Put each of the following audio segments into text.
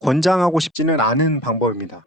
권장하고 싶지는 않은 방법입니다.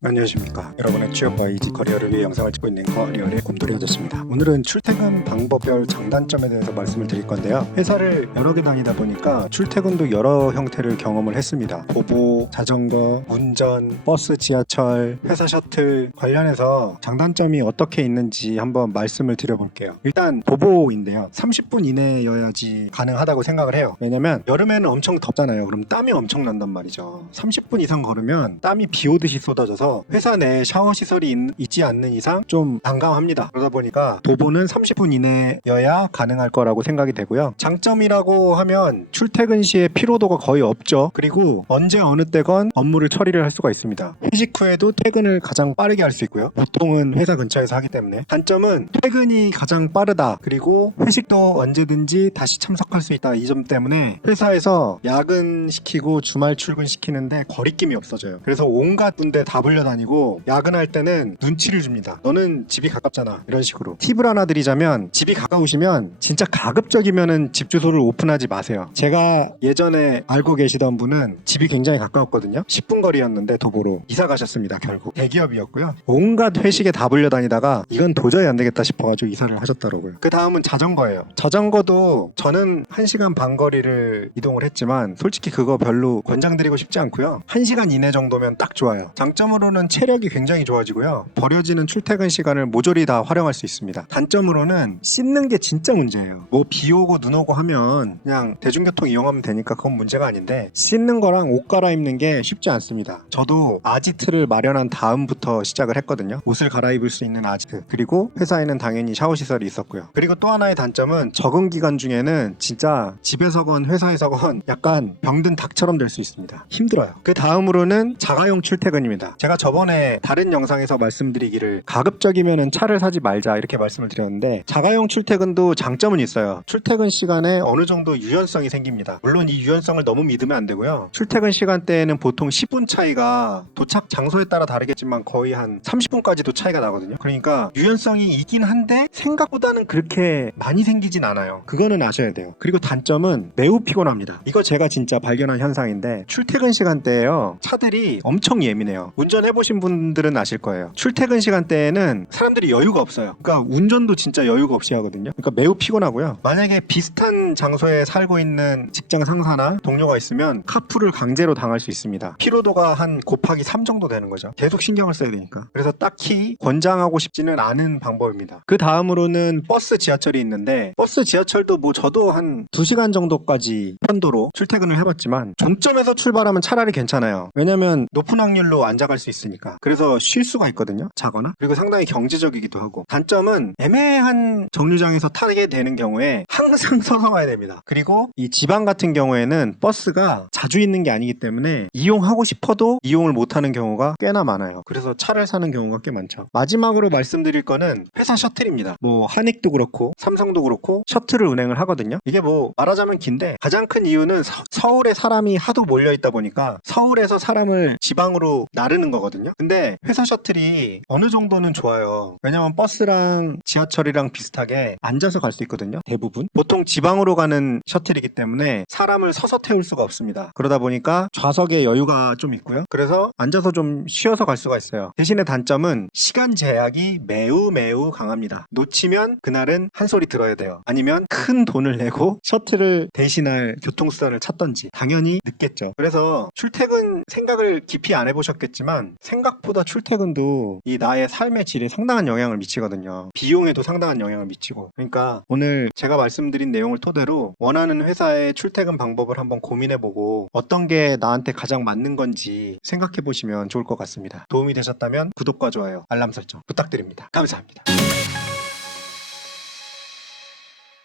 안녕하십니까. 여러분의 취업과 이직 커리어를 위해 영상을 찍고 있는 커리어의 곰돌이 아저씨입니다. 오늘은 출퇴근 방법별 장단점에 대해서 말씀을 드릴 건데요. 회사를 여러 개 다니다 보니까 출퇴근도 여러 형태를 경험을 했습니다. 도보, 자전거, 운전, 버스, 지하철, 회사 셔틀 관련해서 장단점이 어떻게 있는지 한번 말씀을 드려볼게요. 일단 도보인데요. 30분 이내여야지 가능하다고 생각을 해요. 왜냐면 여름에는 엄청 덥잖아요. 그럼 땀이 엄청 난단 말이죠. 30분 이상 걸으면 땀이 비 오듯이 쏟아져서 회사 내에 샤워 시설이 있지 않는 이상 좀 난감합니다. 그러다 보니까 도보는 30분 이내여야 가능할 거라고 생각이 되고요. 장점이라고 하면 출퇴근 시에 피로도가 거의 없죠. 그리고 언제 어느 때건 업무를 처리를 할 수가 있습니다. 회식 후에도 퇴근을 가장 빠르게 할 수 있고요. 보통은 회사 근처에서 하기 때문에. 단점은 퇴근이 가장 빠르다. 그리고 회식도 언제든지 다시 참석할 수 있다. 이 점 때문에 회사에서 야근시키고 주말 출근시키는데 거리낌이 없어져요. 그래서 온갖 군데 다 불려다니고 야근할 때는 눈치를 줍니다. 너는 집이 가깝잖아. 이런 식으로. 팁을 하나 드리자면 집이 가까우시면 진짜 가급적이면은 집 주소를 오픈하지 마세요. 제가 예전에 알고 계시던 분은 집이 굉장히 가까웠거든요. 10분 거리였는데 도보로 이사 가셨습니다. 결국 대기업이었고요. 온갖 회식에 다 불려다니다가 이건 도저히 안 되겠다 싶어가지고 이사를 하셨더라고요. 그 다음은 자전거예요. 자전거도 저는 1시간 반 거리를 이동을 했지만 솔직히 그거 별로 권장드리고 싶지 않고요. 1시간 이내 정도면 딱 좋아요. 장점으로는 체력이 굉장히 좋아지고요. 버려지는 출퇴근 시간을 모조리 다 활용할 수 있습니다. 단점으로는 씻는 게 진짜 문제예요. 뭐 비 오고 눈 오고 하면 그냥 대중교통 이용하면 되니까 그건 문제가 아닌데 씻는 거랑 옷 갈아입는 게 쉽지 않습니다. 저도 아지트를 마련한 다음부터 시작을 했거든요. 옷을 갈아입을 수 있는 아지트. 그리고 회사에는 당연히 샤워 시설이 있었고요. 그리고 또 하나의 단점은 적응 기간 중에는 진짜 집에서건 회사에서건 약간 병든 닭처럼 될 수 있습니다. 힘들어요. 그 다음으로는 자가용 출퇴근입니다. 제가 저번에 다른 영상에서 말씀드리기를 가급적이면은 차를 사지 말자 이렇게 말씀을 드렸는데 자가용 출퇴근도 장점은 있어요. 출퇴근 시간에 어느 정도 유연성이 생깁니다. 물론 이 유연성을 너무 믿으면 안 되고요. 출퇴근 시간대에는 보통 10분 차이가 도착 장소에 따라 다르겠지만 거의 한 30분까지도 차이가 나거든요. 그러니까 유연성이 있긴 한데 생각보다는 그렇게 많이 생기진 않아요. 그거는 아셔야 돼요. 그리고 단점은 매우 피곤합니다. 이거 제가 진짜 발견한 현상인데 출퇴근 시간대에요. 차들이 엄청 예민해요. 운전해보신 분들은 아실 거예요. 출퇴근 시간대에는 사람들이 여유가 없어요. 그러니까 운전도 진짜 여유가 없이 하거든요. 그러니까 매우 피곤하고요. 만약에 비슷한 장소에 살고 있는 직장 상사나 동료가 있으면 카풀을 강제로 당할 수 있습니다. 피로도가 한 곱하기 3 정도 되는 거죠. 계속 신경을 써야 되니까. 그래서 딱히 권장하고 싶지는 않은 방법입니다. 그 다음으로는 버스 지하철이 있는데 버스 지하철도 뭐 저도 한 2시간 정도까지 편도로 출퇴근을 해봤지만 종점에서 출발하면 차라리 괜찮아요. 왜냐면 높은 확률로 앉아갈 수 있으니까. 그래서 쉴 수가 있거든요. 자거나. 그리고 상당히 경제적이기도 하고. 단점은 애매한 정류장에서 타게 되는 경우에 항상 서서 가야 됩니다. 그리고 이 지방 같은 경우에는 버스가 자주 있는 게 아니기 때문에 이용하고 싶어도 이용을 못하는 경우가 꽤나 많아요. 그래서 차를 사는 경우가 꽤 많죠. 마지막으로 말씀드릴 거는 회사 셔틀입니다. 뭐 한익도 그렇고 삼성도 그렇고 셔틀을 운행을 하거든요. 이게 뭐 말하자면 긴데 가장 큰 이유는 서울에 사람이 하도 몰려있다 보니까 서울에서 사람을 지방으로 나르는 거거든요. 근데 회사 셔틀이 어느 정도는 좋아요. 왜냐면 버스랑 지하철이랑 비슷하게 앉아서 갈 수 있거든요. 대부분. 보통 지방으로 가는 셔틀이기 때문에 사람을 서서 태울 수가 없습니다. 그러다 보니까 좌석에 여유가 좀 있고요. 그래서 앉아서 좀 쉬어서 갈 수가 있어요. 대신에 단점은 시간 제약이 매우 강합니다. 놓치면 그날은 한 소리 들어야 돼요. 아니면 큰 돈을 내고 셔틀을 대신할 교통수단을 찾던지. 당연히 늦겠죠. 그래서 출퇴근 생각을 깊이 안 해보셨겠지만 생각보다 출퇴근도 이 나의 삶의 질에 상당한 영향을 미치거든요. 비용에도 상당한 영향을 미치고. 그러니까 오늘 제가 말씀드린 내용을 토대로 원하는 회사의 출퇴근 방법을 한번 고민해보고 어떤 게 나한테 가장 맞는 건지 생각해보시면 좋을 것 같습니다. 도움이 되셨다면 구독과 좋아요, 알람 설정 부탁드립니다. 감사합니다.